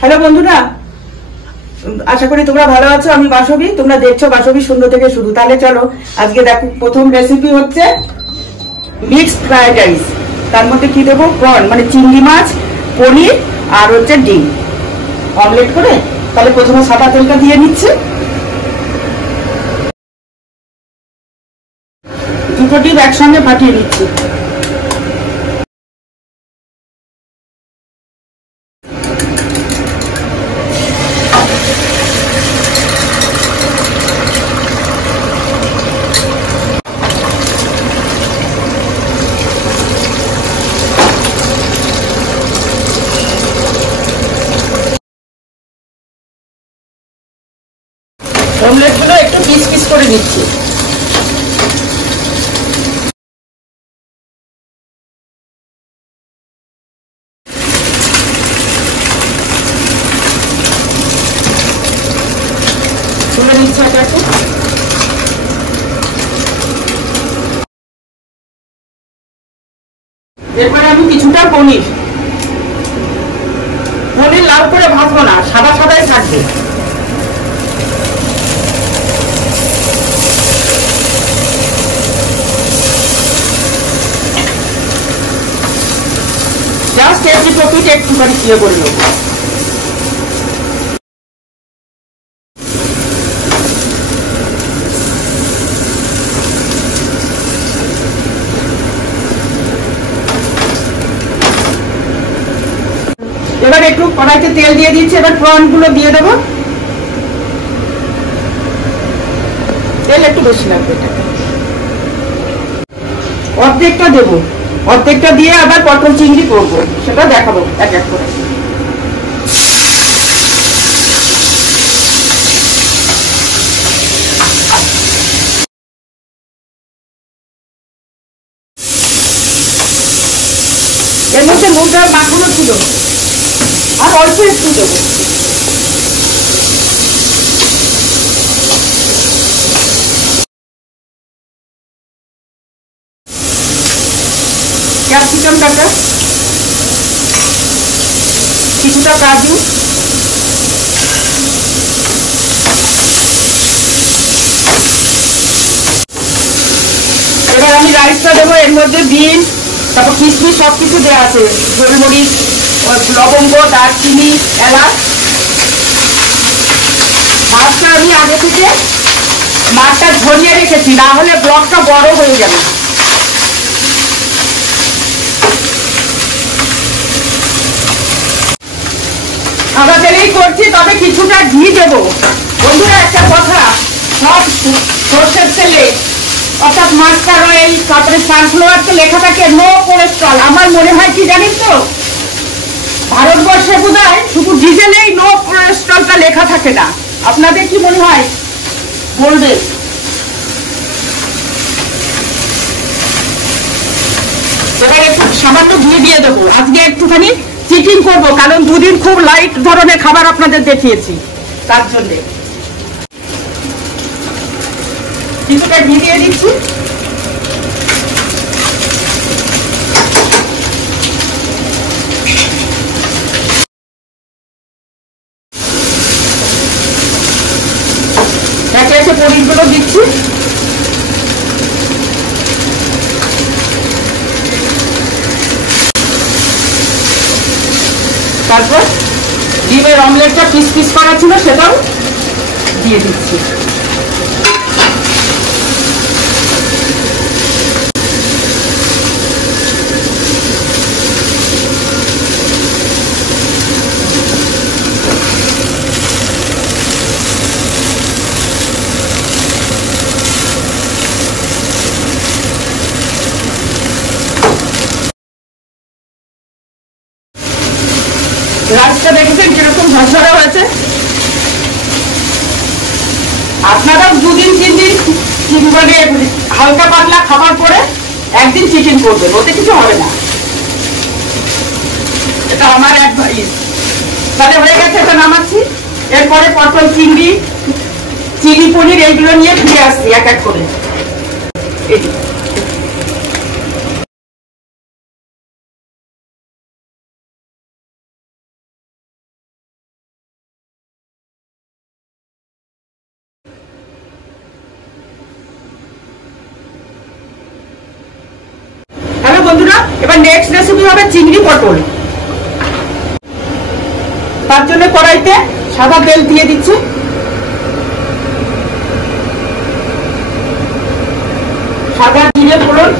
Hello বন্ধুরা, আশা করি তোমরা ভালো আছো। আমি বাসবী, তোমরা দেখছো বাসবী শূন্য থেকে শুরু। তাহলে চলো আজকে দেখো, প্রথম রেসিপি হচ্ছে মিক্সড ফ্রাইড রাইস। তার মধ্যে কি দেবো? প্রন মানে চিংড়ি মাছ, পনির আর হচ্ছে ডিম অমলেট করে। তাহলে প্রথমে সাদা তেলটা দিয়ে নিচ্ছি, দুটো ডিম একসঙ্গে ফাটিয়ে নিচ্ছি। অমলেট গুলো একটু পিস পিস করে নিচ্ছি। তুলে নিচ্ছি এটাকে। এরপরে আমি কিছুটা পনির লাল করে ভাজবো না, সাদা সাদাই থাকবে। জাস্ট একটু টপিটা একটুখানি ইয়ে করে নেবো। এবার একটু কড়াইতে তেল দিয়ে দিচ্ছি। এবার প্রন গুলো দিয়ে দেবো। তেল একটু বেশি লাগবে, অর্ধেকটা দেবো। অর্ধেকটা দিয়ে আবার পটল চিংড়ি করবো, সেটা দেখাবো এক এক করে। এর মধ্যে মুগ ডাল মাখানো ছিল, আর অল্প একটু দেবো। ক্যাপসিকাম কাটা, কিছুটা কাজু, এবার আমি রাইসটা দেবো। এর মধ্যে বিন, তারপর কিশমিশ সবকিছু দেওয়া আছে, গোলমরিচ, লবঙ্গ, দারচিনি, এলাচ। মাছটা আমি আগে থেকে মাছটা ঝরিয়ে রেখেছি, না হলে ব্লকটা বড় হয়ে যাবে। সাদা তেলেই করছি, তবে কিছুটা ঘি দেবো। বন্ধুরা একটা কথা, সব সর্ষের তেলে অর্থাৎ মাস্টার অয়েল, তারপরে সানফ্লাওয়ার তে লেখা থাকে নো কোলেস্ট্রল। আমার মনে হয় কি জানিস তো, ভারতবর্ষে বোধহয় শুধু ডিজেলেই নো কোলেস্ট্রলটা লেখা থাকে না। আপনাদের কি মনে হয় বলবেন। এবার একটু সামান্য ঘি দিয়ে দেবো। আজকে একটুখানি চিটিং করবো, কারণ দুদিন খুব লাইট ধরনের খাবার আপনাদের দেখিয়েছি, তার জন্য কিছুটা ঘি দিয়ে দিচ্ছি। একে একে পনিরগুলো দিচ্ছি। তারপর ডিমের অমলেটটা পিস পিস করা ছিল, সেটাও দিয়ে দিচ্ছি। রাইসটা দেখেছেন কিরকম ঝরঝরা হয়েছে। আপনারাও দুদিন তিন দিন মানে হালকা পাতলা খাবার পরে একদিন চিকেন করবেন, ওতে কিছু হবে না। এটা আমার অ্যাডভাইস। তাহলে হয়ে গেছে, এটা নামাচ্ছি। এরপরে পটল চিংড়ি, চিলি পনির এইগুলো নিয়ে ফিরে আসছি এক এক করে। এবার নেক্সট রেসিপি হবে চিংড়ি পটল। তার জন্য কড়াইতে সাদা তেল দিয়ে দিচ্ছি। সাদা জিরে ফোড়ন,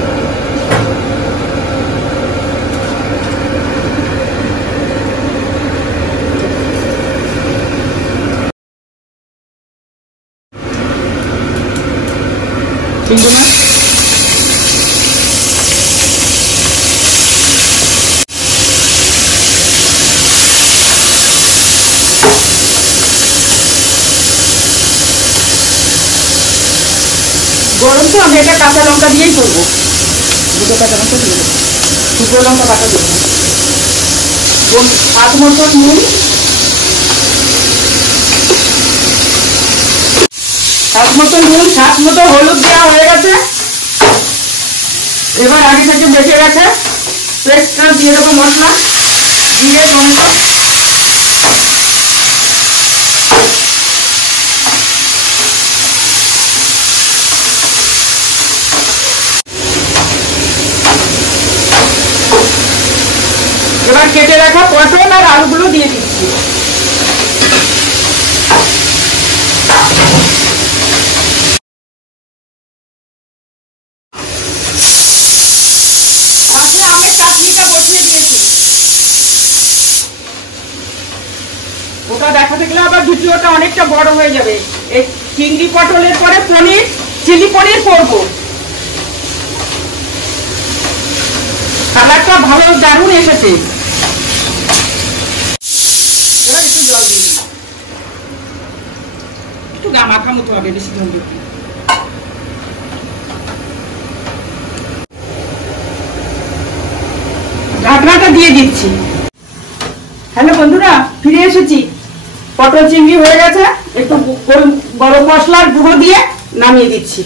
চিংড়ি মাছ, গরম তো আমি এটা কাঁচা লঙ্কা দিয়েই করবো, দুটো কাঁচা লঙ্কা দিয়ে দেবো, শুকনো লঙ্কা বাটা দেবো, স্বাদ মতো নুন, স্বাদ মতো হলুদ দেওয়া হয়ে গেছে। এবার আগে থেকে বেঁচে গেছে পেস্টটা দিয়ে দেবো, মশলা জিরে টমেটো, এবার কেটে রাখা পটল আর আলুগুলো দিয়ে দিচ্ছি। পাশে আমের চাটনিটা বসিয়ে দিয়েছি, ওটা দেখাতে গেলে আবার ভিডিওটা অনেকটা বড় হয়ে যাবে। এই চিংড়ি পটলের পরে পনির, চিলি পনির করবো। কালারটা ভালো দারুণ এসেছে। একটু জল দিয়ে দিই, একটু গা মাখা মতো হবে, বেশি জল দিই। ঢাকনাটা দিয়ে দিচ্ছি। হ্যালো বন্ধুরা, ফিরে এসেছি। পটল চিংড়ি হয়ে গেছে, একটু গরম মশলার গুঁড়ো দিয়ে নামিয়ে দিচ্ছি।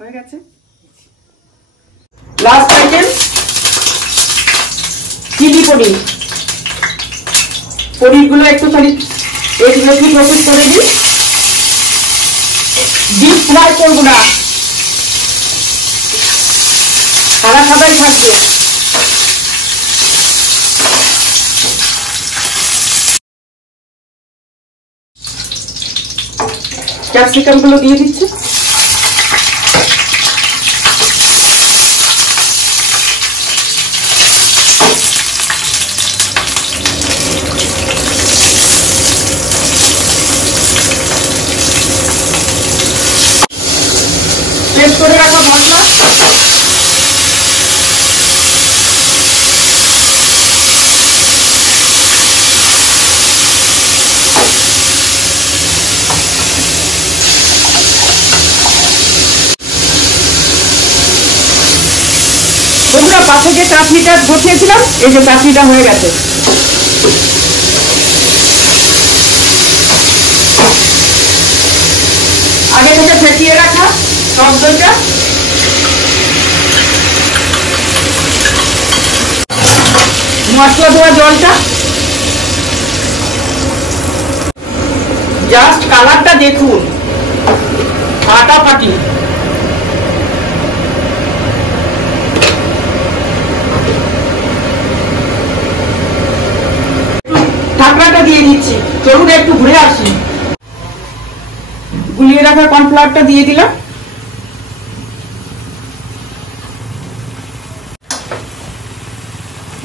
হয়ে গেছে। লাস্ট আইটেম চিলি পনির। পনিরগুলো একটুখানি একটু প্রসেস করে দিই, ডিপ ফ্রাই করবো না, সাদা সাদাই থাকবে। ক্যাপসিকাম গুলো দিয়ে দিচ্ছি। পেস্ট করে রাখা মশলা, বন্ধুরা পাশে যে চাটনিটা বসিয়েছিলাম, এই যে চাটনিটা হয়ে গেছে। আগে থেকে ফেটিয়ে রাখা টক দইটা, মশলা দেওয়া জলটা, জাস্ট কালারটা দেখুন, ফাটাফাটি। ঢাকনাটা দিয়ে দিচ্ছি, চলুন একটু ঘুরে আসি। গুলিয়ে রাখা কর্নফ্লাওয়ারটা দিয়ে দিলাম।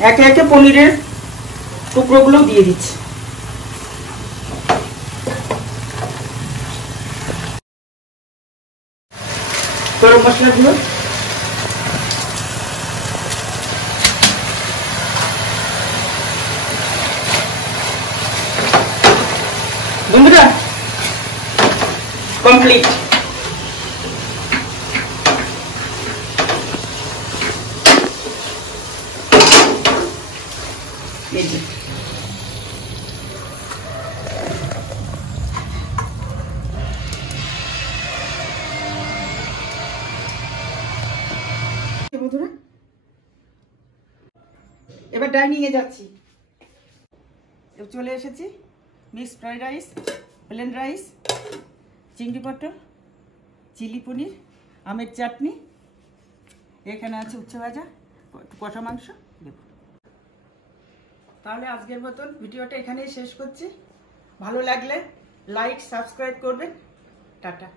একে একে পনিরের টুকরোগুলো দিয়ে দিচ্ছি। গরম মশলাগুলো, বন্ধুরা কমপ্লিট। বন্ধুরা এবার ডাইনিং এ যাচ্ছি, চলে এসেছি। Mixed fried rice, plain rice, চিংড়ি পটল, চিলি পনির, আমের চাটনি, এখানে আছে উচ্ছে ভাজা, কষা মাংস দেব। তাহলে আজকের মতন ভিডিওটা এখানেই শেষ করছি। ভালো লাগলে লাইক সাবস্ক্রাইব করবেন। টাটা।